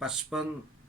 55,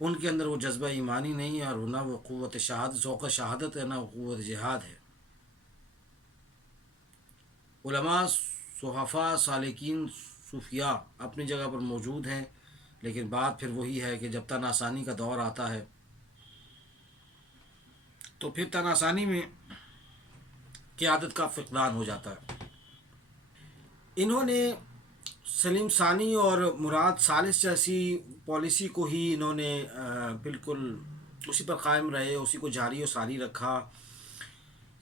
ان کے اندر وہ جذبہ ایمانی نہیں ہے، اور نہ وہ قوت شہادت، ذوق شہادت ہے، نہ وہ قوت جہاد ہے۔ علماء، صحفاء، سالکین، صوفیاء اپنی جگہ پر موجود ہیں، لیکن بات پھر وہی ہے کہ جب تن آسانی کا دور آتا ہے تو پھر تن آسانی میں قیادت کا فقدان ہو جاتا ہے۔ انہوں نے سلیم ثانی اور مراد ثالث جیسی پالیسی کو ہی انہوں نے بالکل اسی پر قائم رہے، اسی کو جاری و ساری رکھا۔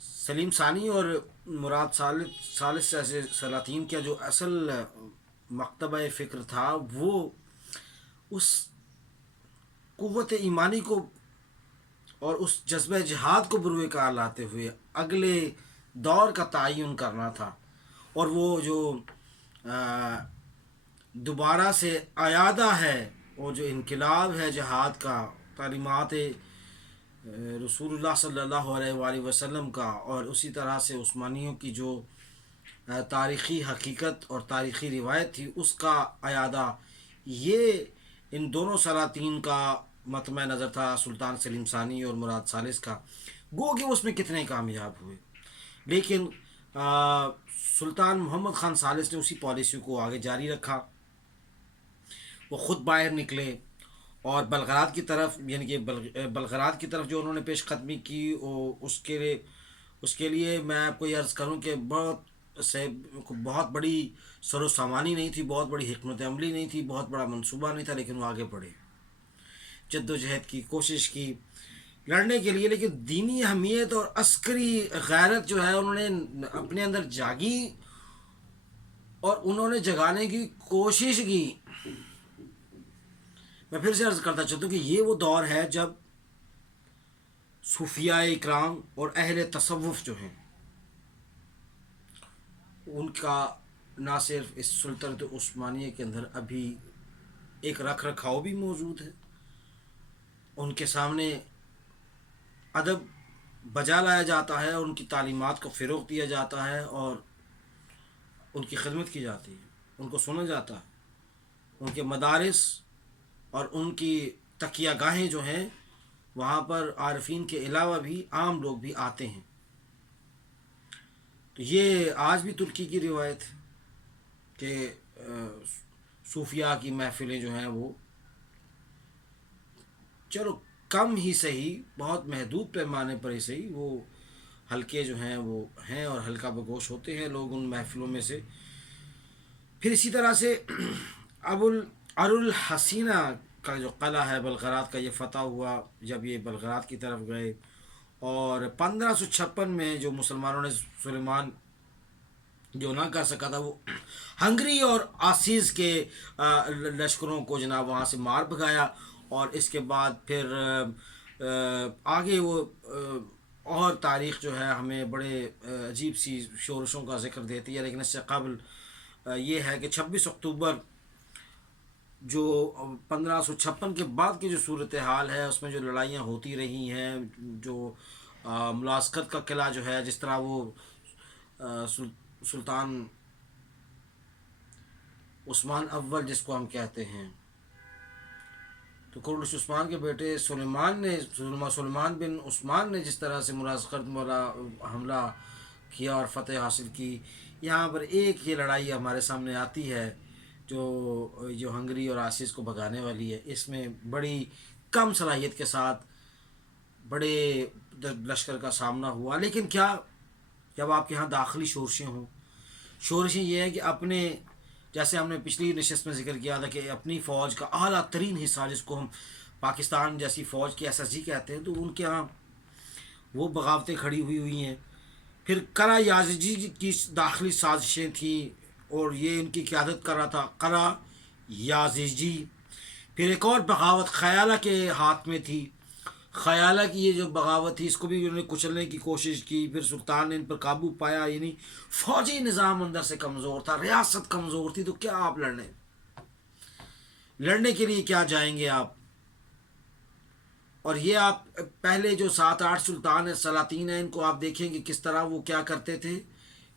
سلیم ثانی اور مراد ثالث جیسے سلاطین کا جو اصل مکتبہ فکر تھا، وہ اس قوت ایمانی کو اور اس جذبہ جہاد کو بروئے کار لاتے ہوئے اگلے دور کا تعین کرنا تھا، اور وہ جو دوبارہ سے اعادہ ہے، اور جو انقلاب ہے جہاد کا، تعلیمات رسول اللہ صلی اللہ علیہ وآلہ وسلم کا، اور اسی طرح سے عثمانیوں کی جو تاریخی حقیقت اور تاریخی روایت تھی، اس کا اعادہ، یہ ان دونوں سلاطین کا مطمع نظر تھا، سلطان سلیم ثانی اور مراد ثالث کا۔ گو کہ اس میں کتنے کامیاب ہوئے، لیکن سلطان محمد خان ثالث نے اسی پالیسی کو آگے جاری رکھا۔ وہ خود باہر نکلے اور بلغراد کی طرف، یعنی کہ بلغراد کی طرف جو انہوں نے پیش قدمی کی، اس کے لیے میں آپ کو یہ عرض کروں کہ بہت بڑی سر و سامانی نہیں تھی، بہت بڑی حکمت عملی نہیں تھی، بہت بڑا منصوبہ نہیں تھا، لیکن وہ آگے بڑھے، جد و جہد کی، کوشش کی لڑنے کے لیے۔ لیکن دینی اہمیت اور عسکری غیرت جو ہے انہوں نے اپنے اندر جاگی، اور انہوں نے جگانے کی کوشش کی۔ میں پھر سے عرض کرتا چلتا ہوں کہ یہ وہ دور ہے جب صوفیاء اکرام اور اہل تصوف جو ہیں، ان کا نہ صرف اس سلطنت عثمانیہ کے اندر ابھی ایک رکھ رکھاؤ بھی موجود ہے، ان کے سامنے ادب بجا لایا جاتا ہے، ان کی تعلیمات کو فروغ دیا جاتا ہے، اور ان کی خدمت کی جاتی ہے، ان کو سنا جاتا ہے۔ ان کے مدارس اور ان کی تکیہ گاہیں جو ہیں، وہاں پر عارفین کے علاوہ بھی عام لوگ بھی آتے ہیں۔ تو یہ آج بھی ترکی کی روایت ہے کہ صوفیاء کی محفلیں جو ہیں وہ چلو کم ہی صحیح، بہت محدود پیمانے پر ہی صحیح، وہ ہلکے جو ہیں وہ ہیں، اور ہلکا بگوش ہوتے ہیں لوگ ان محفلوں میں سے۔ پھر اسی طرح سے ارالحسینہ کا جو قلعہ ہے بلغراد کا، یہ فتح ہوا جب یہ بلغراد کی طرف گئے، اور 1556 میں جو مسلمانوں نے سلیمان جو نہ کر سکا تھا، وہ ہنگری اور آسیز کے لشکروں کو جناب وہاں سے مار بھگایا، اور اس کے بعد پھر آگے وہ اور تاریخ جو ہے ہمیں بڑے عجیب سی شورشوں کا ذکر دیتی ہے، لیکن اس سے قبل یہ ہے کہ 26 اکتوبر جو 1556 کے بعد کی جو صورتحال ہے، اس میں جو لڑائیاں ہوتی رہی ہیں، جو ملازکت کا قلعہ جو ہے، جس طرح وہ سلطان عثمان اول جس کو ہم کہتے ہیں، تو کرولش عثمان کے بیٹے سلیمان بن عثمان نے جس طرح سے ملازکت والا حملہ کیا اور فتح حاصل کی، یہاں پر ایک یہ لڑائی ہمارے سامنے آتی ہے جو ہنگری اور آسیز کو بھگانے والی ہے۔ اس میں بڑی کم صلاحیت کے ساتھ بڑے لشکر کا سامنا ہوا، لیکن کیا جب آپ کے ہاں داخلی شورشیں ہوں، شورشیں یہ ہے کہ اپنے، جیسے ہم نے پچھلی نشست میں ذکر کیا تھا کہ اپنی فوج کا اعلیٰ ترین حصہ جس کو ہم پاکستان جیسی فوج کی SSG کہتے ہیں، تو ان کے ہاں وہ بغاوتیں کھڑی ہوئی ہیں۔ پھر قلعہ یازجی کی داخلی سازشیں تھیں، اور یہ ان کی قیادت کر رہا تھا قلعہ یازجی۔ پھر ایک اور بغاوت خیالہ کے ہاتھ میں تھی، خیالہ کی یہ جو بغاوت تھی، اس کو بھی انہوں نے کچلنے کی کوشش کی، پھر سلطان نے ان پر قابو پایا، یعنی فوجی نظام اندر سے کمزور تھا، ریاست کمزور تھی، تو کیا آپ لڑنے کے لیے کیا جائیں گے آپ؟ اور یہ آپ پہلے جو 7-8 سلطان سلاطین ہیں، ان کو آپ دیکھیں کہ کس طرح وہ کیا کرتے تھے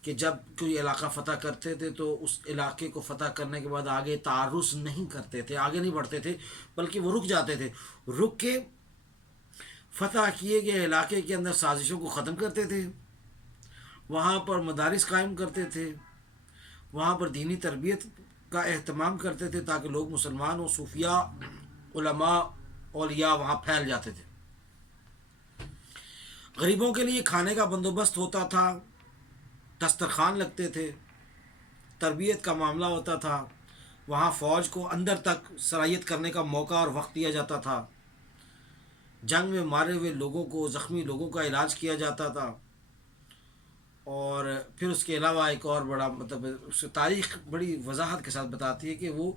کہ جب کوئی علاقہ فتح کرتے تھے تو اس علاقے کو فتح کرنے کے بعد آگے تعرض نہیں کرتے تھے، آگے نہیں بڑھتے تھے، بلکہ وہ رک جاتے تھے، رک کے فتح کیے گئے علاقے کے اندر سازشوں کو ختم کرتے تھے، وہاں پر مدارس قائم کرتے تھے، وہاں پر دینی تربیت کا اہتمام کرتے تھے تاکہ لوگ مسلمان و صوفیاء، علماء، اولیاء وہاں پھیل جاتے تھے۔ غریبوں کے لیے کھانے کا بندوبست ہوتا تھا، دسترخوان لگتے تھے، تربیت کا معاملہ ہوتا تھا، وہاں فوج کو اندر تک سرایت کرنے کا موقع اور وقت دیا جاتا تھا، جنگ میں مارے ہوئے لوگوں کو، زخمی لوگوں کا علاج کیا جاتا تھا۔ اور پھر اس کے علاوہ ایک اور بڑا مطلب اس کی تاریخ بڑی وضاحت کے ساتھ بتاتی ہے کہ وہ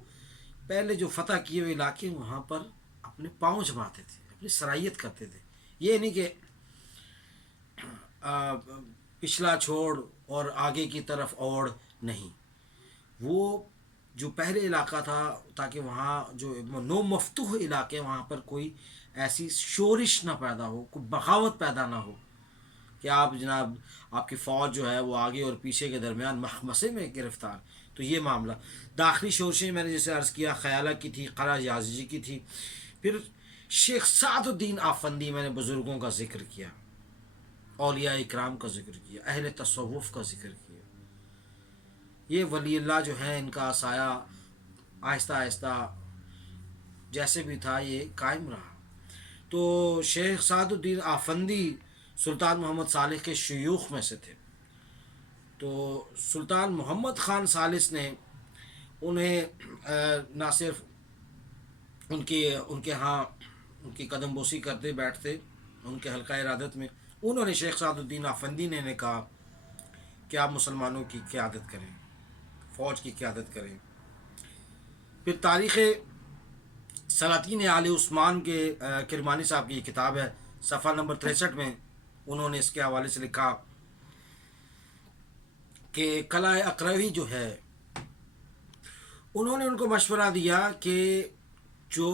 پہلے جو فتح کیے ہوئے علاقے وہاں پر اپنے پاؤں جماتے تھے، اپنی سرایت کرتے تھے، یہ نہیں کہ پچھلا چھوڑ اور آگے کی طرف اوڑ نہیں، وہ جو پہلے علاقہ تھا تاکہ وہاں جو نو مفتوح علاقے وہاں پر کوئی ایسی شورش نہ پیدا ہو، کوئی بغاوت پیدا نہ ہو کہ آپ جناب آپ کی فوج جو ہے وہ آگے اور پیچھے کے درمیان مخمسے میں گرفتار۔ تو یہ معاملہ داخلی شورشیں میں نے جیسے عرض کیا خیالہ کی تھی، قلعہ یازجی کی تھی، پھر شیخ سعد الدین آفندی، میں نے بزرگوں کا ذکر کیا، اولیاء اکرام کا ذکر کیا، اہل تصوف کا ذکر کیا، یہ ولی اللہ جو ہیں ان کا سایہ آہستہ آہستہ جیسے بھی تھا یہ قائم رہا۔ تو شیخ سعد الدین آفندی سلطان محمد صالح کے شیوخ میں سے تھے، تو سلطان محمد خان ثالث نے انہیں نہ صرف ان کے ہاں ان کی قدم بوسی کرتے بیٹھتے ان کے حلقہ ارادت میں، انہوں نے شیخ سعد الدین آفندی نے کہا کہ آپ مسلمانوں کی قیادت کریں، فوج کی قیادت کریں۔ پھر تاریخ سلاطین آل عثمان کے کرمانی صاحب کی یہ کتاب ہے، صفحہ نمبر 63 میں انہوں نے اس کے حوالے سے لکھا کہ قلعہ اقروی جو ہے، انہوں نے ان کو مشورہ دیا کہ جو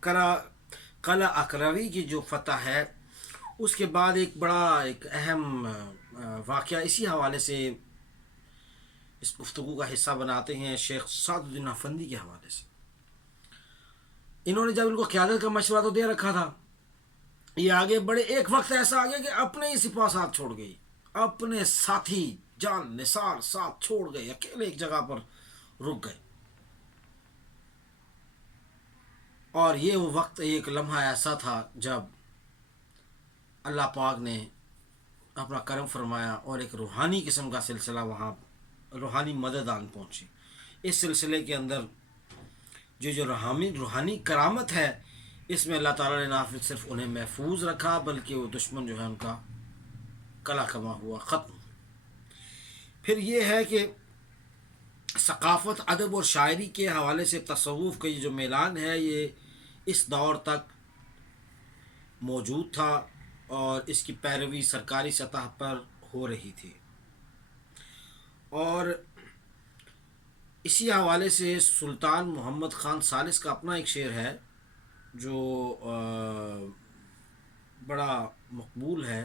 قلعہ اقروی کی جو فتح ہے اس کے بعد ایک اہم واقعہ اسی حوالے سے اس گفتگو کا حصہ بناتے ہیں شیخ سعد الدین افندی کے حوالے سے۔ انہوں نے جب ان کو قیادت کا مشورہ تو دے رکھا تھا، یہ آگے بڑے، ایک وقت ایسا آ گیا کہ اپنے ہی سپاہ ساتھ چھوڑ گئی، اپنے ساتھی جان نثار ساتھ چھوڑ گئے، اکیلے ایک جگہ پر رک گئے۔ اور یہ وہ وقت، ایک لمحہ ایسا تھا جب اللہ پاک نے اپنا کرم فرمایا اور ایک روحانی قسم کا سلسلہ وہاں، روحانی مدد آن پہنچی۔ اس سلسلے کے اندر جو روحانی کرامت ہے، اس میں اللہ تعالیٰ نے نہ صرف انہیں محفوظ رکھا بلکہ وہ دشمن جو ہے ان کا کلا کما ہوا ختم۔ پھر یہ ہے کہ ثقافت، ادب اور شاعری کے حوالے سے تصوف کا یہ جو میلان ہے یہ اس دور تک موجود تھا اور اس کی پیروی سرکاری سطح پر ہو رہی تھی۔ اور اسی حوالے سے سلطان محمد خان ثالث کا اپنا ایک شعر ہے جو بڑا مقبول ہے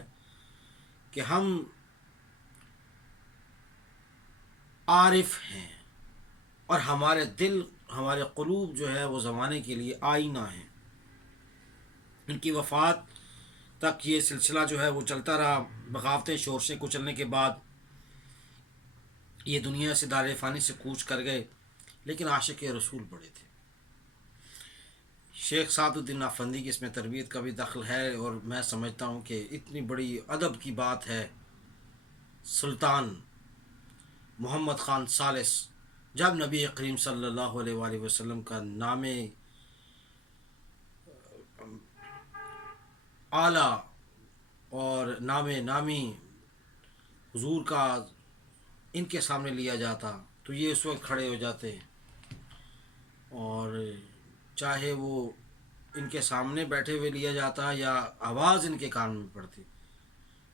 کہ ہم عارف ہیں اور ہمارے دل، ہمارے قلوب جو ہے وہ زمانے کے لیے آئینہ ہیں۔ ان کی وفات تک یہ سلسلہ جو ہے وہ چلتا رہا، بغاوتیں شورشیں کچلنے کے بعد یہ دنیا سے دار فانی سے کوچ کر گئے، لیکن عاشق رسول بڑے تھے۔ شیخ سعد الدین افندی کی اس میں تربیت کا بھی دخل ہے، اور میں سمجھتا ہوں کہ اتنی بڑی ادب کی بات ہے، سلطان محمد خان ثالث جب نبی کریم صلی اللہ علیہ وآلہ وسلم کا نام اعلیٰ اور نام نامی حضور کا ان کے سامنے لیا جاتا تو یہ اس وقت کھڑے ہو جاتے، اور چاہے وہ ان کے سامنے بیٹھے ہوئے لیا جاتا یا آواز ان کے کان میں پڑتی،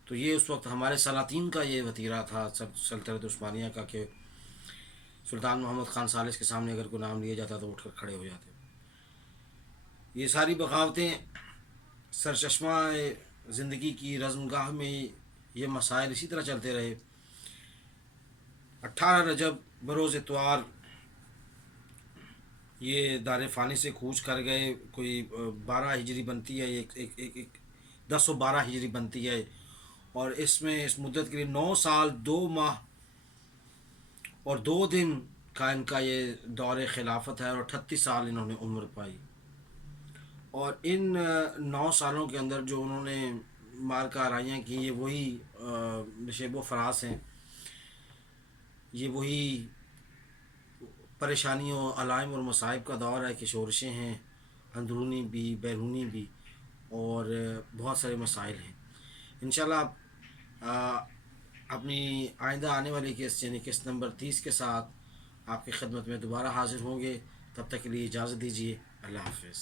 تو یہ اس وقت ہمارے سلاطین کا یہ وتیرہ تھا سلطنت عثمانیہ کا کہ سلطان محمد خان ثالث کے سامنے اگر کوئی نام لیا جاتا تو اٹھ کر کھڑے ہو جاتے۔ یہ ساری بغاوتیں سرچشمہ زندگی کی رزمگاہ میں یہ مسائل اسی طرح چلتے رہے، 18 رجب بروز اتوار یہ دار فانی سے کوچ کر گئے. کوئی 12 ہجری بنتی ہے، ایک 10 و 12 ہجری بنتی ہے. اور اس میں اس مدت کے لیے 9 سال 2 ماہ اور 2 دن کا ان کا یہ دور خلافت ہے، اور 38 سال انہوں نے عمر پائی. اور ان 9 سالوں کے اندر جو انہوں نے مارکہ آرائیاں کی، یہ وہی نشیب و فراز ہیں، یہ وہی پریشانیوں، علائم اور مصائب کا دور ہے کہ شورشیں ہیں، اندرونی بھی بیرونی بھی، اور بہت سارے مسائل ہیں. انشاءاللہ اپنی آئندہ آنے والی قسط یعنی قسط نمبر 30 کے ساتھ آپ کی خدمت میں دوبارہ حاضر ہوں گے. تب تک کے لیے اجازت دیجیے. اللہ حافظ.